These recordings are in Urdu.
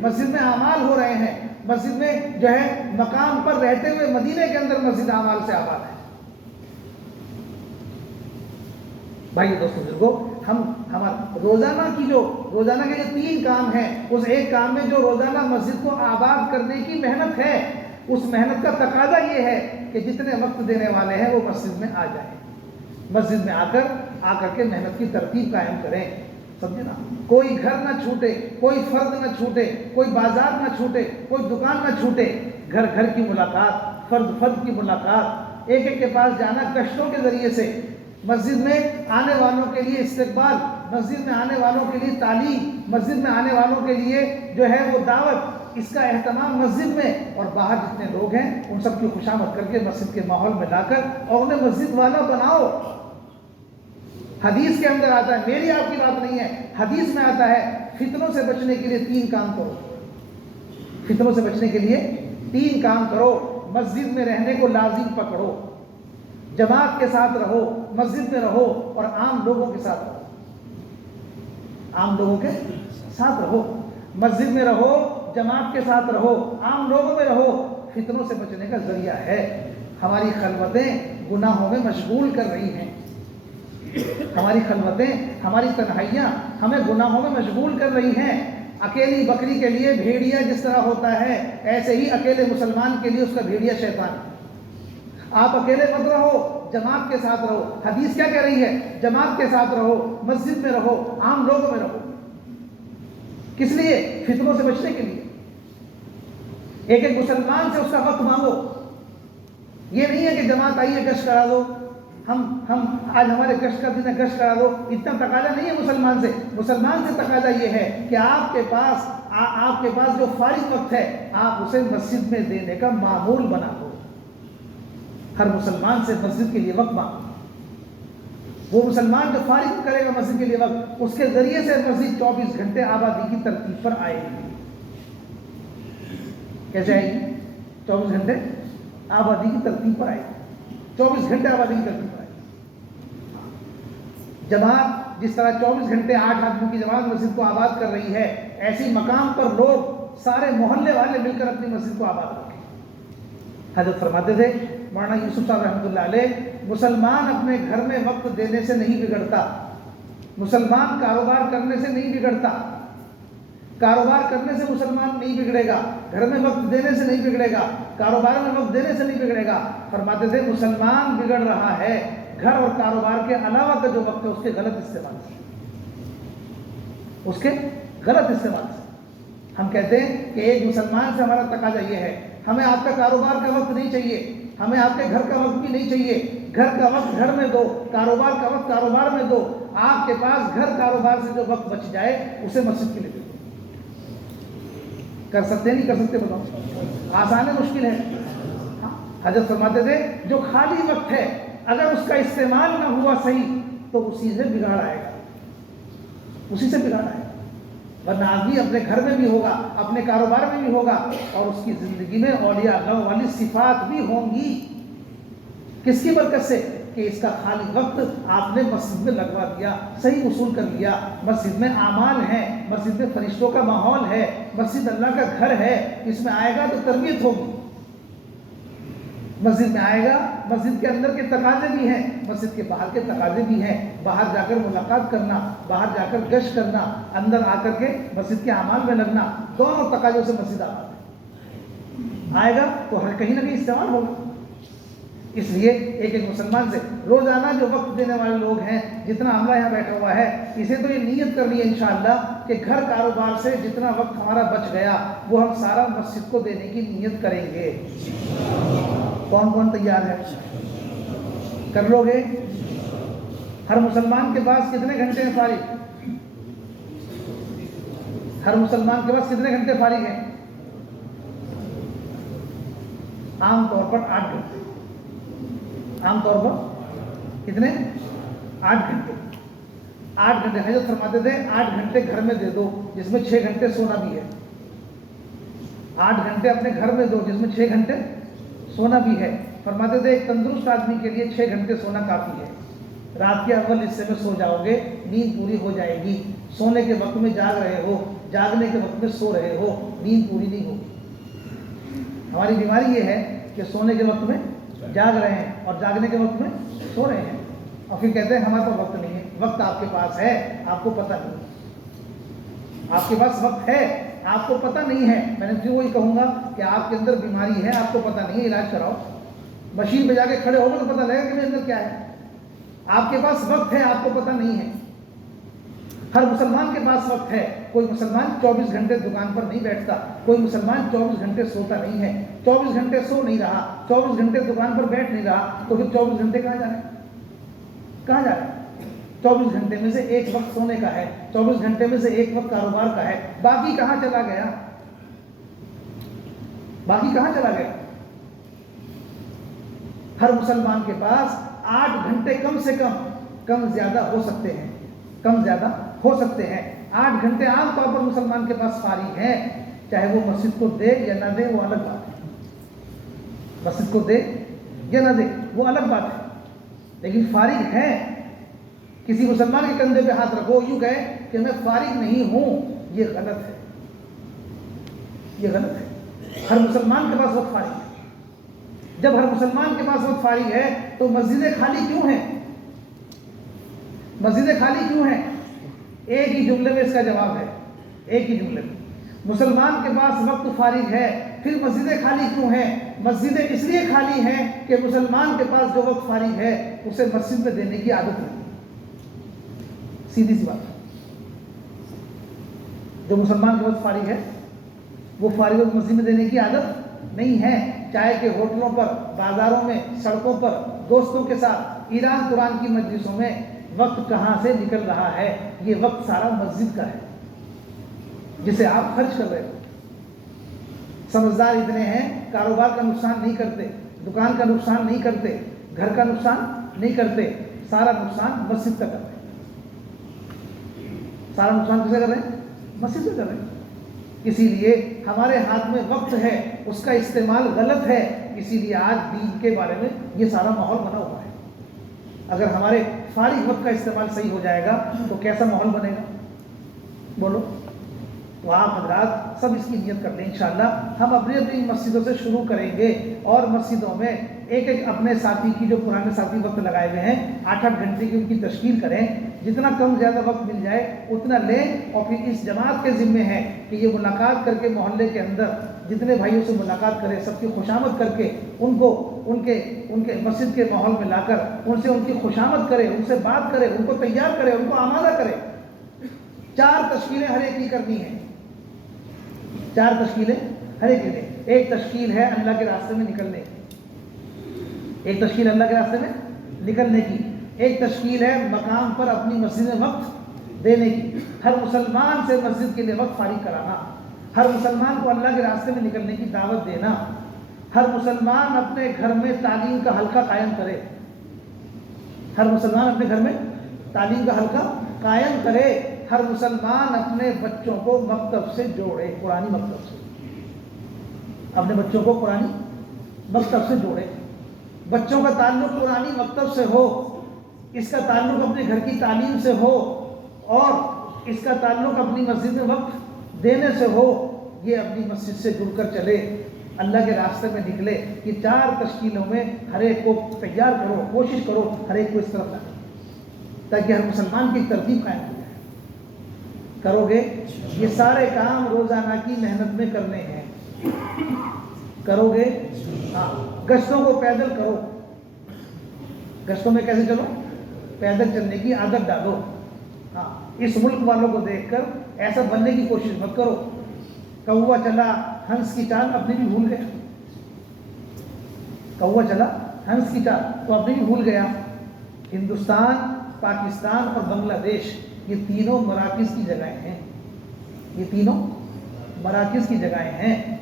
مسجد میں اعمال ہو رہے ہیں، مسجد میں جو ہے مقام پر رہتے ہوئے مدینے کے اندر مسجد اعمال سے آباد ہے۔ بھائی دوستو بزرگو، ہمارا روزانہ کے جو 3 کام ہیں، اس ایک کام میں جو روزانہ مسجد کو آباد کرنے کی محنت ہے، اس محنت کا تقاضا یہ ہے کہ جتنے وقت دینے والے ہیں وہ مسجد میں آ جائیں، مسجد میں آ کر کے محنت کی ترتیب قائم کریں، سمجھے نا؟ کوئی گھر نہ چھوٹے، کوئی فرد نہ چھوٹے، کوئی بازار نہ چھوٹے، کوئی دکان نہ چھوٹے، گھر کی ملاقات، فرد کی ملاقات، ایک کے پاس جانا کشتوں کے ذریعے سے، مسجد میں آنے والوں کے لیے استقبال، مسجد میں آنے والوں کے لیے تعلیم، مسجد میں آنے والوں کے لیے جو ہے وہ دعوت، اس کا اہتمام مسجد میں، اور باہر جتنے لوگ ہیں ان سب کی خوشامد کر کے مسجد کے ماحول میں لا کر اور انہیں مسجد والا بناؤ۔ حدیث کے اندر آتا ہے، میری آپ کی بات نہیں ہے، حدیث میں آتا ہے فتنوں سے بچنے کے لیے 3 کام کرو، فتنوں سے بچنے کے لیے 3 کام کرو، مسجد میں رہنے کو لازم پکڑو، جماعت کے ساتھ رہو، مسجد میں رہو اور عام لوگوں کے ساتھ رہو، عام لوگوں کے ساتھ رہو، مسجد میں رہو، جماعت کے ساتھ رہو، عام لوگوں میں رہو، فتنوں سے بچنے کا ذریعہ ہے۔ ہماری خلوتیں گناہوں میں مشغول کر رہی ہیں، ہماری خلوتیں، ہماری تنہائیاں ہمیں گناہوں میں مشغول کر رہی ہیں۔ اکیلی بکری کے لیے بھیڑیا جس طرح ہوتا ہے، ایسے ہی اکیلے مسلمان کے لیے اس کا بھیڑیا شیطان ہے۔ آپ اکیلے مت رہو، جماعت کے ساتھ رہو۔ حدیث کیا کہہ رہی ہے؟ جماعت کے ساتھ رہو، مسجد میں رہو، عام لوگوں میں رہو۔ کس لیے؟ فتنوں سے بچنے کے لیے۔ ایک مسلمان سے اس کا وقت مانگو، یہ نہیں ہے کہ جماعت آئیے گشت کرا دو، ہم آج ہمارے گشت کا دن ہے گشت کرا دو، اتنا تقاضا نہیں ہے مسلمان سے۔ مسلمان سے تقاضا یہ ہے کہ آپ کے پاس جو فارغ وقت ہے آپ اسے مسجد میں دینے کا معمول بنا دو۔ ہر مسلمان سے مسجد کے لیے وقت مانگو، وہ مسلمان جو فارغ کرے گا مسجد کے لیے وقت، اس کے ذریعے سے مسجد 24 گھنٹے آبادی کی ترتیب پر آئے گی۔ کیسے آئے گی؟ 24 گھنٹے آبادی کی ترتیب پر آئے گی، 24 گھنٹے آبادی کی ترتیب پر آئے گی۔ جماعت جس طرح 24 گھنٹے 8 آدمی کی جماعت مسجد کو آباد کر رہی ہے، ایسی مقام پر لوگ سارے محلے والے مل کر اپنی مسجد کو آباد رکھیں۔ حضرت فرماتے تھے مولانا یوسف صاحب رحمۃ اللہ علیہ، مسلمان اپنے گھر میں وقت دینے سے نہیں بگڑتا، مسلمان کاروبار کرنے سے نہیں بگڑتا، کاروبار کرنے سے مسلمان نہیں بگڑے گا، گھر میں وقت دینے سے نہیں بگڑے گا، کاروبار میں وقت دینے سے نہیں بگڑے گا۔ فرماتے تھے مسلمان بگڑ رہا ہے گھر اور کاروبار کے علاوہ کا جو وقت ہے اس کے غلط استعمال سے، اس کے غلط استعمال سے۔ ہم کہتے ہیں کہ ایک مسلمان سے ہمارا تقاضا یہ ہے، ہمیں آپ کا کاروبار کا وقت نہیں چاہیے، ہمیں آپ کے گھر کا وقت بھی نہیں چاہیے، گھر کا وقت گھر میں دو، کاروبار کا وقت کاروبار میں دو، آپ کے پاس گھر کاروبار سے جو وقت بچ جائے اسے مسجد کے لیے دے دو۔ کر سکتے نہیں کر سکتے؟ بتاؤ، آسان ہے مشکل ہے؟ حضرت فرماتے تھے جو خالی وقت ہے اگر اس کا استعمال نہ ہوا صحیح تو اسی سے بگاڑ آئے گا، اسی سے بگاڑ آئے گا۔ ورنہ آدمی اپنے گھر میں بھی ہوگا، اپنے کاروبار میں بھی ہوگا، اور اس کی زندگی میں اولیاء اللہ والی صفات بھی ہوں گی۔ کس کی برکت سے؟ کہ اس کا خالی وقت آپ نے مسجد میں لگوا دیا، صحیح وصول کر لیا۔ مسجد میں اعمال ہیں، مسجد میں فرشتوں کا ماحول ہے، مسجد اللہ کا گھر ہے، اس میں آئے گا تو تربیت ہوگی۔ مسجد میں آئے گا، مسجد کے اندر کے تقاضے بھی ہیں، مسجد کے باہر کے تقاضے بھی ہیں، باہر جا کر ملاقات کرنا، باہر جا کر گشت کرنا، اندر آ کر کے مسجد کے اعمال میں لگنا، دونوں تقاضوں سے مسجد آئے گا تو ہر کہیں نہ کہیں استعمال ہوگا۔ اس لیے ایک مسلمان سے روزانہ جو وقت دینے والے لوگ ہیں، جتنا عملہ یہاں بیٹھا ہوا ہے، اسے تو یہ نیت کر لی ہے انشاءاللہ کہ گھر کاروبار سے جتنا وقت ہمارا بچ گیا وہ ہم سارا مسجد کو دینے کی نیت کریں گے۔ کون کون تیار ہے؟ کر لو گے؟ ہر مسلمان کے پاس کتنے گھنٹے ہیں فارغ؟ ہر مسلمان کے پاس کتنے گھنٹے فارغ ہیں؟ عام طور پر 8 گھنٹے۔ عام طور پر کتنے؟ 8 گھنٹے۔ 8 گھنٹے حضرت فرماتے تھے 8 گھنٹے گھر میں دے دو جس میں 6 گھنٹے سونا بھی ہے۔ 8 گھنٹے اپنے گھر میں دو جس میں 6 گھنٹے سونا بھی ہے۔ فرماتے تھے ایک تندرست آدمی کے لیے 6 گھنٹے سونا کافی ہے۔ رات کے اول حصے میں سو جاؤ گے، نیند پوری ہو جائے گی، سونے کے وقت میں جاگ رہے ہو، جاگنے کے وقت میں سو رہے ہو، نیند پوری نہیں ہوگی۔ ہماری بیماری یہ ہے کہ سونے کے وقت میں جاگ رہے ہیں اور جاگنے کے وقت میں سو رہے ہیں، اور پھر کہتے ہیں ہمارے پاس وقت نہیں ہے۔ وقت آپ کے پاس ہے، آپ کو پتہ نہیں۔ آپ کے پاس وقت ہے، آپ کو پتہ نہیں ہے۔ میں نے پھر وہی کہوں گا کہ آپ کے اندر بیماری ہے، آپ کو پتہ نہیں ہے، علاج کراؤ۔ مشین پہ جا کے کھڑے ہو گے تو پتہ لگے گا کہ میرے اندر کیا ہے۔ آپ کے پاس وقت ہے، آپ کو پتہ نہیں ہے۔ ہر مسلمان کے پاس وقت ہے۔ کوئی مسلمان 24 گھنٹے دکان پر نہیں بیٹھتا، کوئی مسلمان 24 گھنٹے سوتا نہیں ہے۔ 24 گھنٹے سو نہیں رہا، 24 گھنٹے دکان پر بیٹھ نہیں رہا، تو پھر 24 گھنٹے کہاں جا رہے ہیں؟ کہاں جا رہے ہیں؟ 24 گھنٹے میں سے ایک وقت سونے کا ہے، 24 گھنٹے میں سے ایک وقت کاروبار کا ہے، باقی کہاں چلا گیا؟ باقی کہاں چلا گیا؟ ہر مسلمان کے پاس 8 گھنٹے کم زیادہ ہو سکتے ہیں، کم زیادہ ہو سکتے ہیں۔ 8 گھنٹے عام طور پر مسلمان کے پاس فارغ ہیں، چاہے وہ مسجد کو دے یا نہ دے وہ الگ بات ہے۔ مسجد کو دے یا نہ دے وہ الگ بات ہے، لیکن فارغ ہیں۔ کسی مسلمان کے کندھے پہ ہاتھ رکھو، یوں کہے کہ میں فارغ نہیں ہوں، یہ غلط ہے، یہ غلط ہے۔ ہر مسلمان کے پاس وقت فارغ ہے۔ جب ہر مسلمان کے پاس وقت فارغ ہے تو مسجدیں خالی کیوں ہیں؟ مسجدیں خالی کیوں ہیں؟ ایک ہی جملے میں اس کا جواب ہے، ایک ہی جملے میں۔ مسلمان کے پاس وقت فارغ ہے، پھر مسجدیں خالی کیوں ہیں؟ مسجدیں اس لیے خالی ہیں کہ مسلمان کے پاس جو وقت فارغ ہے اسے مسجد میں دینے کی عادت نہیں۔ سیدھی سی بات ہے، جو مسلمان کے وقت فارغ ہے وہ فارغ وقت مسجد میں دینے کی عادت نہیں ہے۔ چاہے کہ ہوٹلوں پر، بازاروں میں، سڑکوں پر، دوستوں کے ساتھ، ایران قرآن کی مجلسوں میں وقت کہاں سے نکل رہا ہے؟ یہ وقت سارا مسجد کا ہے جسے آپ خرچ کر رہے ہو۔ سمجھدار اتنے ہیں کاروبار کا نقصان نہیں کرتے، دکان کا نقصان نہیں کرتے، گھر کا نقصان نہیں کرتے، سارا نقصان مسجد کا کر رہے ہیں۔ سارا نقصان کسے کر رہے ہیں؟ مسجد سے کر رہے ہیں۔ اسی لیے ہمارے ہاتھ میں وقت ہے، اس کا استعمال غلط ہے، اسی لیے آج دین کے بارے میں یہ سارا ماحول بنا ہوا ہے۔ اگر ہمارے فارغ وقت کا استعمال صحیح ہو جائے گا تو کیسا ماحول بنے گا؟ بولو۔ تو آپ حضرات سب اس کی نیت کر لیں، انشاءاللہ ہم اپنی اپنی مسجدوں سے شروع کریں گے، اور مسجدوں میں ایک ایک اپنے ساتھی کی، جو پرانے ساتھی وقت لگائے ہوئے ہیں، 8-8 گھنٹے کی ان کی تشکیل کریں۔ جتنا کم زیادہ وقت مل جائے اتنا لیں، اور پھر اس جماعت کے ذمے ہے کہ یہ ملاقات کر کے محلے کے اندر جتنے بھائیوں سے ملاقات کرے، سب کی خوشامد کر کے ان کو ان کے مسجد کے ماحول میں لا کر ان سے ان کی خوشامد کرے، ان سے بات کرے، ان کو تیار کرے، ان کو آمادہ کرے۔ 4 تشکیلیں ہر ایک کی کرنی ہیں، 4 تشکیلیں ہر ایک کی۔ ایک تشکیل ہے اللہ کے راستے میں نکلنے کی، ایک تشکیل اللہ کے راستے میں نکلنے کی، ایک تشکیل ہے مقام پر اپنی مسجد میں وقت دینے کی۔ ہر مسلمان سے مسجد کے لیے وقت فارغ کرانا، ہر مسلمان کو اللہ کے راستے میں نکلنے کی دعوت دینا، ہر مسلمان اپنے گھر میں تعلیم کا حلقہ قائم کرے، ہر مسلمان اپنے گھر میں تعلیم کا حلقہ قائم کرے، ہر مسلمان اپنے بچوں کو مکتب سے جوڑے، قرآنی مکتب سے، اپنے بچوں کو قرآنی مکتب سے جوڑے۔ بچوں کا تعلق قرآنی مکتب سے ہو، اس کا تعلق اپنے گھر کی تعلیم سے ہو، اور اس کا تعلق اپنی مسجد میں وقت دینے سے ہو۔ یہ اپنی مسجد سے جڑ کر چلے، اللہ کے راستے میں نکلے۔ یہ 4 تشکیلوں میں ہر ایک کو تیار کرو، کوشش کرو ہر ایک کو اس طرف لانے، تاکہ ہر مسلمان کی ترتیب قائم ہو جائے۔ کرو گے یہ سارے کام روزانہ کی محنت میں کرنے ہیں، کرو گے؟ ہاں، گشتوں کو پیدل کرو، گشتوں میں کیسے چلو؟ پیدل چلنے کی عادت ڈالو۔ ہاں، اس ملک والوں کو دیکھ کر ایسا بننے کی کوشش مت کرو۔ کوا چلا ہنس کی چال اپنی بھی بھول گیا، کوا چلا ہنس کی چال تو اپنی بھی بھول گیا۔ ہندوستان، پاکستان اور بنگلہ دیش، یہ تینوں مراکز کی جگہیں ہیں، یہ تینوں مراکز کی جگہیں ہیں۔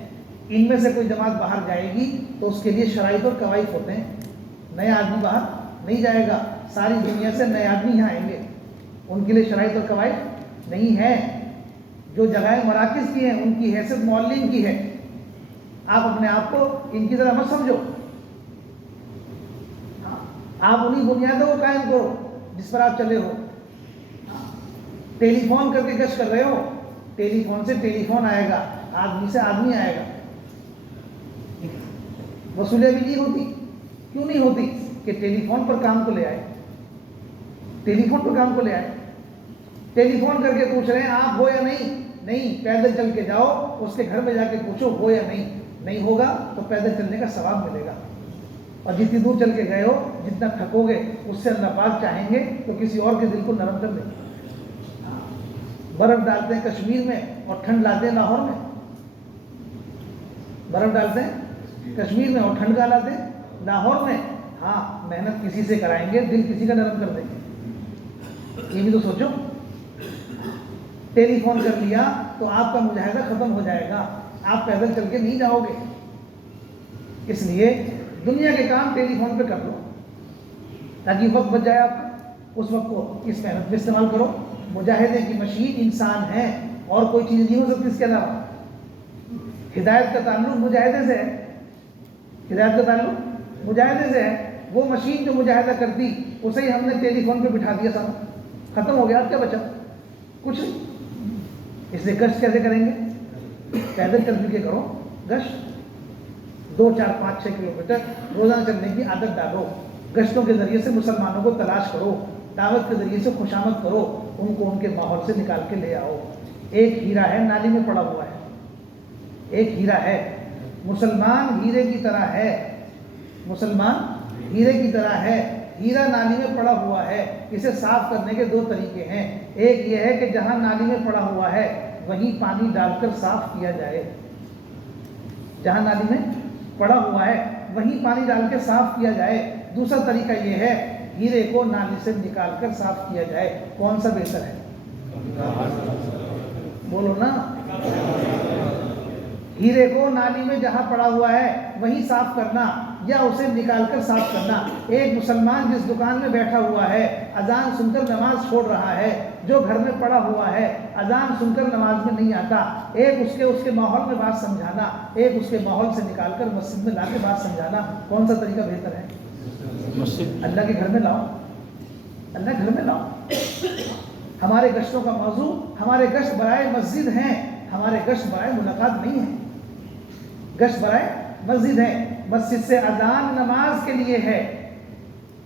ان میں سے کوئی جماعت باہر جائے گی تو اس کے لیے شرائط اور قواعد ہوتے ہیں۔ نیا آدمی باہر نہیں جائے گا، ساری دنیا سے نئے آدمی یہاں آئیں گے، ان کے لیے شرائط اور قواعد نہیں ہے۔ جو جگہیں مراکز کی ہیں ان کی حیثیت معلم کی ہے، آپ اپنے آپ کو ان کی طرح مت سمجھو۔ آپ انہی بنیادوں کو قائم کرو جس پر آپ چلے ہو۔ ٹیلی فون کر کے گشت کر رہے ہو، ٹیلی فون سے ٹیلی فون آئے گا، آدمی سے آدمی آئے گا۔ وصولیت بھی نہیں ہوتی، کیوں نہیں ہوتی؟ کہ ٹیلی فون پر کام کو لے آئے، ٹیلی فون پر کام کو لے آئے، ٹیلی فون کر کے پوچھ رہے ہیں آپ ہو یا نہیں؟ نہیں، پیدل چل کے جاؤ، اس کے گھر میں جا کے پوچھو ہو یا نہیں، نہیں ہوگا تو پیدل چلنے کا ثواب ملے گا، اور جتنی دور چل کے گئے ہو جتنا تھکو گے اس سے اللہ پاک چاہیں گے تو کسی اور کے دل کو نرم کر دیں گے۔ برف ڈالتے ہیں کشمیر میں اور ٹھنڈ لاتے ہیں لاہور میں، برف ڈالتے ہیں کشمیر میں اور ٹھنڈ کا لاتے ہیں لاہور میں۔ ہاں، محنت کسی سے کرائیں گے، دل کسی کا نرم کر دیں گے، یہ بھی تو سوچو۔ ٹیلی فون کر لیا تو آپ کا مجاہدہ ختم ہو جائے گا، آپ پیدل چل کے نہیں جاؤ گے۔ اس لیے دنیا کے کام ٹیلی فون پہ کر لو تاکہ وقت بچ جائے آپ کا، اس وقت کو اس محنت میں استعمال کرو۔ مجاہدے کی مشین انسان ہے، اور کوئی چیز نہیں ہو سکتی اس کے علاوہ۔ ہدایت کا تعلق مجاہدے سے ہے، ہدایت کا تعلق مجاہدے سے ہے۔ وہ مشین جو مجاہدہ کرتی اسے ہی ہم نے ٹیلی فون پہ بٹھا دیا، سب ختم ہو گیا، اب کیا بچا؟ کچھ نہیں۔ اس لیے گشت کیسے کریں گے؟ پیدل چل کے کرو گشت، 2، 4، 5، 6 کلومیٹر روزانہ چلنے کی عادت ڈالو۔ گشتوں کے ذریعے سے مسلمانوں کو تلاش کرو، دعوت کے ذریعے سے خوشامد کرو، ان کو ان کے ماحول سے نکال کے لے آؤ۔ ایک ہیرا ہے نالی میں پڑا ہوا ہے، ایک ہیرا ہے، مسلمان ہیرے کی طرح ہے، مسلمان ہیرے کی طرح ہے، ہیرا نالی میں پڑا ہوا ہے۔ اسے صاف کرنے کے 2 طریقے ہیں، ایک یہ ہے کہ جہاں نالی میں پڑا ہوا ہے وہیں پانی ڈال کر صاف کیا جائے، جہاں نالی میں پڑا ہوا ہے وہیں پانی ڈال کے صاف کیا جائے۔ دوسرا طریقہ یہ ہے ہیرے کو نالی سے نکال کر صاف کیا جائے۔ کون سا بہتر ہے؟ بولو نا۔ ہیرے کو نالی میں جہاں پڑا ہوا ہے وہیں صاف کرنا، یا اسے نکال کر صاف کرنا۔ ایک مسلمان جس دکان میں بیٹھا ہوا ہے، اذان سن کر نماز چھوڑ رہا ہے، جو گھر میں پڑا ہوا ہے اذان سن کر نماز میں نہیں آتا، ایک اس کے ماحول میں بات سمجھانا، ایک اس کے ماحول سے نکال کر مسجد میں لا کے بات سمجھانا، کون سا طریقہ بہتر ہے؟ اللہ کے گھر میں لاؤ، اللہ کے گھر میں لاؤ۔ ہمارے گشتوں کا موضوع ہمارے گشت برائے مسجد ہیں، ہمارے گشت برائے ملاقات نہیں ہے، گشت برائے مسجد ہے۔ مسجد سے اذان نماز کے لیے ہے،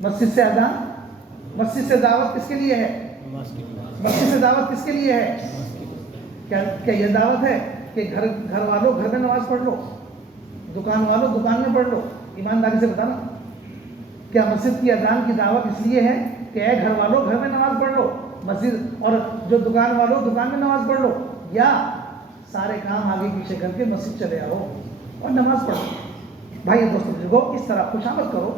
مسجد سے اذان، مسجد سے دعوت کس کے لیے ہے؟ مسجد سے دعوت کس کے لیے ہے؟ کیا یہ دعوت ہے کہ گھر والوں گھر میں نماز پڑھ لو، دکان والوں دکان میں پڑھ لو؟ ایمانداری سے بتانا، کیا مسجد کی اذان کی دعوت اس لیے ہے کہ اے گھر والوں گھر میں نماز پڑھ لو، مسجد اور جو دکان والوں دکان میں نماز پڑھ لو، یا سارے کام آگے پیچھے کر کے مسجد چلے آؤ اور نماز پڑھو؟ بھائی دوستو بزرگو، اس طرح خوشامد کرو،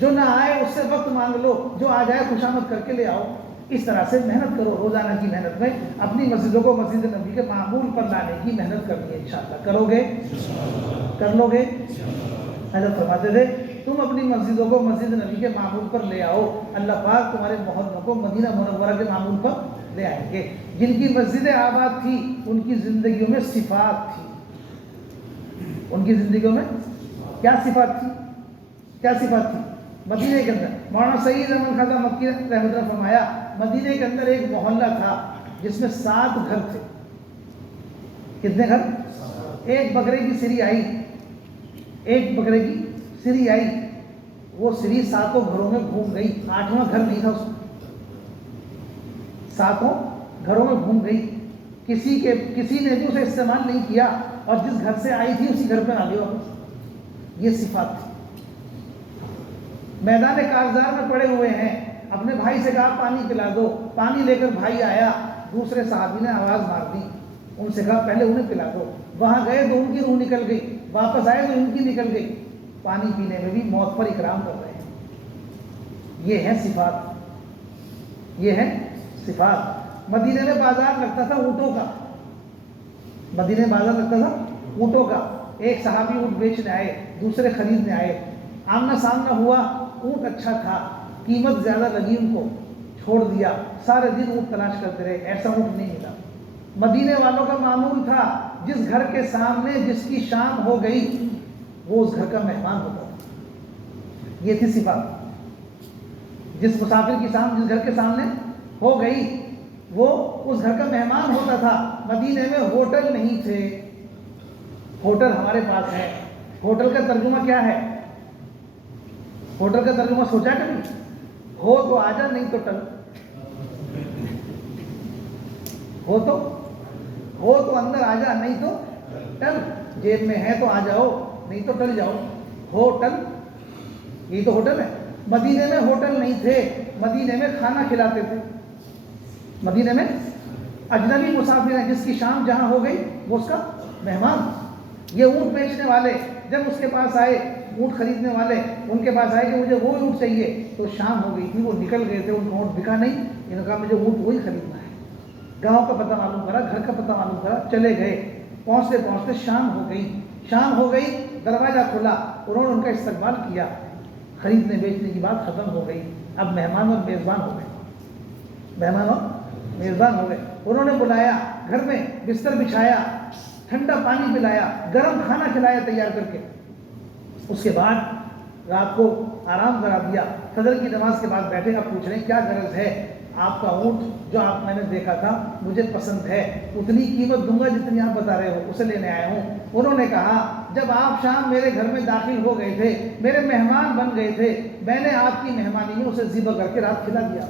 جو نہ آئے اس سے وقت مانگ لو، جو آ جائے خوشامد کر کے لے آؤ۔ اس طرح سے محنت کرو، روزانہ کی محنت میں اپنی مسجدوں کو مسجد نبی کے معمول پر لانے کی محنت کرنی ہے انشاءاللہ۔ کرو گے؟ کر لو گے؟ حضرت فرماتے تھے تم اپنی مسجدوں کو مسجد نبی کے معمول پر لے آؤ، اللہ پاک تمہارے محلوں کو مدینہ منورہ کے معمول پر لے آئیں گے۔ جن کی مسجدیں آباد تھی ان کی زندگیوں میں صفات تھی، ان کی زندگیوں میں کیا صفات تھی؟ کیا صفات تھی؟ مدینے کے اندر مولانا سید احمد خواجہ مکی رحمۃ اللہ فرمایا، مدینے کے اندر ایک محلہ تھا جس میں 7 گھر تھے۔ کتنے گھر؟ ایک بکرے کی سری آئی، ایک بکرے کی سری آئی، وہ سری 7 گھروں میں گھوم گئی، 8واں گھر نہیں تھا اس میں، 7 گھروں میں گھوم گئی، کسی نے بھی اسے استعمال نہیں کیا، اور جس گھر سے آئی تھی اسی گھر پہ آ گئی واپس۔ یہ صفات تھی۔ میدان کارزار میں پڑے ہوئے ہیں، اپنے بھائی سے کہا پانی پلا دو، پانی لے کر بھائی آیا، دوسرے صحابی نے آواز مار دی، ان سے کہا پہلے انہیں پلا دو، وہاں گئے تو ان کی روح نکل گئی، واپس آئے تو ان کی نکل گئی، پانی پینے میں بھی موت پر اکرام کر رہے ہیں۔ یہ ہے صفات، یہ ہے صفات۔ مدینے میں بازار لگتا تھا اونٹوں کا، مدینے میں بازار لگتا تھا اونٹوں کا، ایک صحابی اونٹ بیچنے آئے، دوسرے خریدنے آئے، آمنا سامنا ہوا، اونٹ اچھا تھا، قیمت زیادہ لگی، ان کو چھوڑ دیا، سارے دن اونٹ تلاش کرتے رہے، ایسا اونٹ نہیں ملا۔ مدینے والوں کا معمول تھا جس گھر کے سامنے جس کی شام ہو گئی وہ اس گھر کا مہمان ہوتا تھا۔ یہ تھی صفات، جس مسافر کی شام جس گھر کے سامنے ہو گئی وہ اس گھر کا مہمان ہوتا تھا۔ مدینے میں ہوٹل نہیں تھے. ہوٹل ہمارے پاس ہے. ہوٹل کا ترجمہ کیا ہے؟ ہوٹل کا ترجمہ سوچا کبھی؟ ہو تو آ جا، نہیں تو ٹل. ہو تو اندر آ جا، نہیں تو ٹل. جیب میں ہے تو آ جاؤ، نہیں تو ٹل جاؤ. ہوٹل، یہی تو ہوٹل ہے. مدینے میں ہوٹل نہیں تھے، مدینے میں کھانا کھلاتے تھے. مدینے میں اجنبی مسافر ہیں، جس کی شام جہاں ہو گئی وہ اس کا مہمان. یہ اونٹ بیچنے والے جب اس کے پاس آئے، اونٹ خریدنے والے ان کے پاس آئے کہ مجھے وہ اونٹ چاہیے، تو شام ہو گئی تھی، وہ نکل گئے تھے، ان کا اونٹ بکا نہیں. انہوں نے کہا مجھے اونٹ وہی خریدنا ہے. گاؤں کا پتہ معلوم کرا، گھر کا پتہ معلوم کرا، چلے گئے. پہنچتے پہنچتے شام ہو گئی. شام ہو گئی، دروازہ کھلا، انہوں نے ان کا استقبال کیا. خریدنے بیچنے کی بات ختم ہو گئی. اب مہمان اور میزبان ہو گئے. مہمان اور میزبان ہو گئے. انہوں نے بلایا، گھر میں بستر بچھایا، ٹھنڈا پانی پلایا، گرم کھانا کھلایا تیار کر کے. اس کے بعد رات کو آرام کرا دیا. فجر کی نماز کے بعد بیٹھے. اب پوچھ رہے ہیں کیا غرض ہے؟ آپ کا اونٹ جو آپ میں نے دیکھا تھا مجھے پسند ہے، اتنی قیمت دوں گا جتنی آپ بتا رہے ہو، اسے لینے آیا ہوں. انہوں نے کہا جب آپ شام میرے گھر میں داخل ہو گئے تھے، میرے مہمان بن گئے تھے، میں نے آپ کی مہمانی میں اسے ذبح کر کے رات کھلا دیا.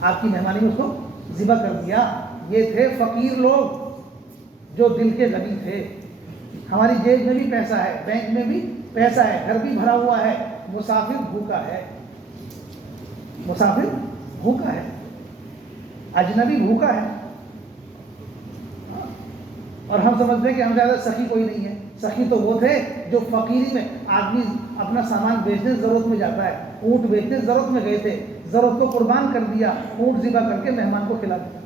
آپ کی مہمانی میں اس کو ذبح کر دیا. یہ تھے فقیر لوگ جو دل کے غنی تھے. ہماری جیب میں بھی پیسہ ہے، بینک میں بھی پیسہ ہے، گھر بھی بھرا ہوا ہے. مسافر بھوکا ہے. مسافر بھوکا ہے، اجنبی بھوکا ہے. اور ہم سمجھتے ہیں کہ ہم زیادہ سخی کوئی نہیں ہے. سخی تو وہ تھے جو فقیری میں آدمی اپنا سامان بیچنے ضرورت میں جاتا ہے. اونٹ بیچنے ضرورت میں گئے تھے، ضرورت کو قربان کر دیا، اونٹ ذبح کر کے مہمان کو کھلا دیا.